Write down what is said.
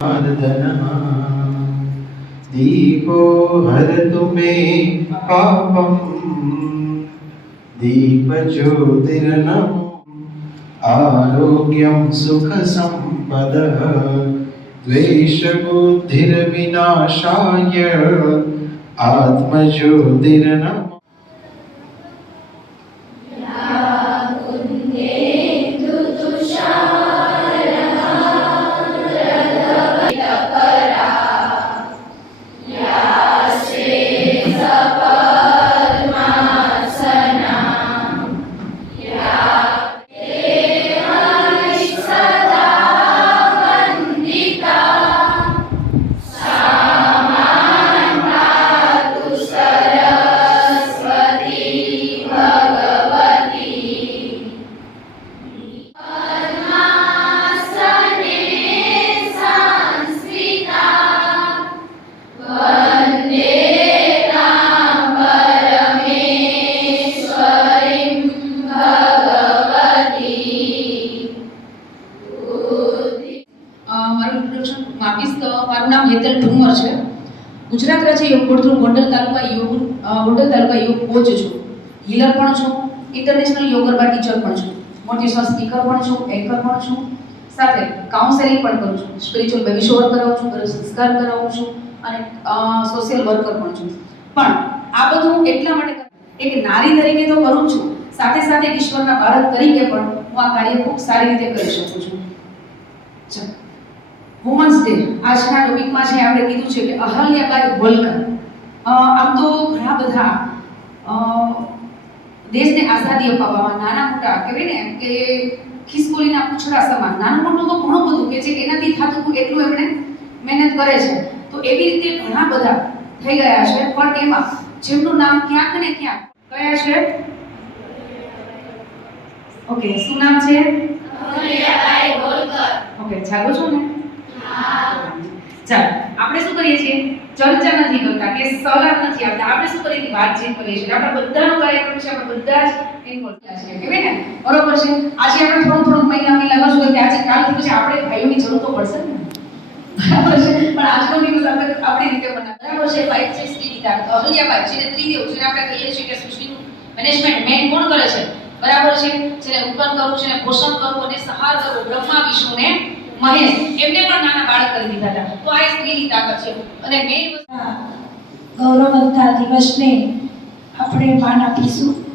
प्रार्थना दीपो हरतु मे पापम् दीपज्योतिर्नमो आरोग्यं सुखसम्पदः द्वेषबुद्धिर्विनाशाय आत्मज्योतिर्नमो મારું ઇન્ટ્રોડક્શન માપીશ તો મારું નામ હેતલ ઠુમર છે. ગુજરાત રાજ્ય યોગ બોર્ડ ગોંડલ તાલુકા યોગ ગોંડલ તાલુકા યોગ કોચ છું. હીલર પણ છું, ઇન્ટરનેશનલ યોગ ગરબા ટીચર પણ છું. મોટિવેશનલ સ્પીકર પણ છું, એન્કર પણ છું. સાથે કાઉન્સેલિંગ પણ કરું છું. સ્પિરિચ્યુઅલ બેબી શોવર કરાવું છું ગૃહ સંસ્કાર કરાવું છું અને સોશિયલ વર્કર પણ છું. પણ આ બધું એટલા માટે એક નારી તરીકે તો કરું છું, સાથે સાથે ઈશ્વરના બાળક તરીકે પણ હું આ કાર્ય ખૂબ સારી રીતે કરી શકું છું. ચાલો. વુમન્સ ડે આજના ટોપિકમાં છે આપણે કીધું છે કે અહલ્યાબાઈ હોલકર આમ તો ઘણા બધા દેશને આઝાદી અપાવવામાં નાના મોટા કહેવાય ને કે ખિસકોલીના પૂછડા સમાન. નાનું મોટું તો ઘણું બધું કે છે કે એનાથી થતું એટલું એમણે મહેનત કરે છે. તો એવી રીતે ઘણા બધા થઈ ગયા છે પણ એમાં જેમનું નામ ક્યાંક ને ક્યાંક કયા છે. ઓકે શું નામ છે? ઓકે જાગો છો ને? ચાલો, આપણે શું કરીએ છીએ? ચર્ચા નથી કરતા કે સલાહ નથી આપતા. આપણે શું કરીએ? વાતચીત કરીએ છીએ. આપણા બધાનો કાર્યક્રમ છે, આપણે બધા જ છે? આજે આપણે થોડું થોડું મહિના મહિના ભાઈઓની જરૂર પડશે બરાબર છે? પણ આજનો દિવસ આપણે આપણી રીતે બરાબર છે? ભાઈ છે સ્ત્રી જેને આપણે કહીએ છીએ કે સૃષ્ટિનું મેનેજમેન્ટ મેન કોણ કરે છે? બરાબર છે? જેને ઉત્પન્ન કરવું છે પોષણ કરવું અને સહાર કરવો બ્રહ્મા વિષ્ણુ ને મહેશ, એમને પણ નાના બાળક કરી દીધા હતા. તો આ સ્ત્રીની તાકાત છે. અને મેન ગૌરવ દિવસને આપણે માન આપીશું.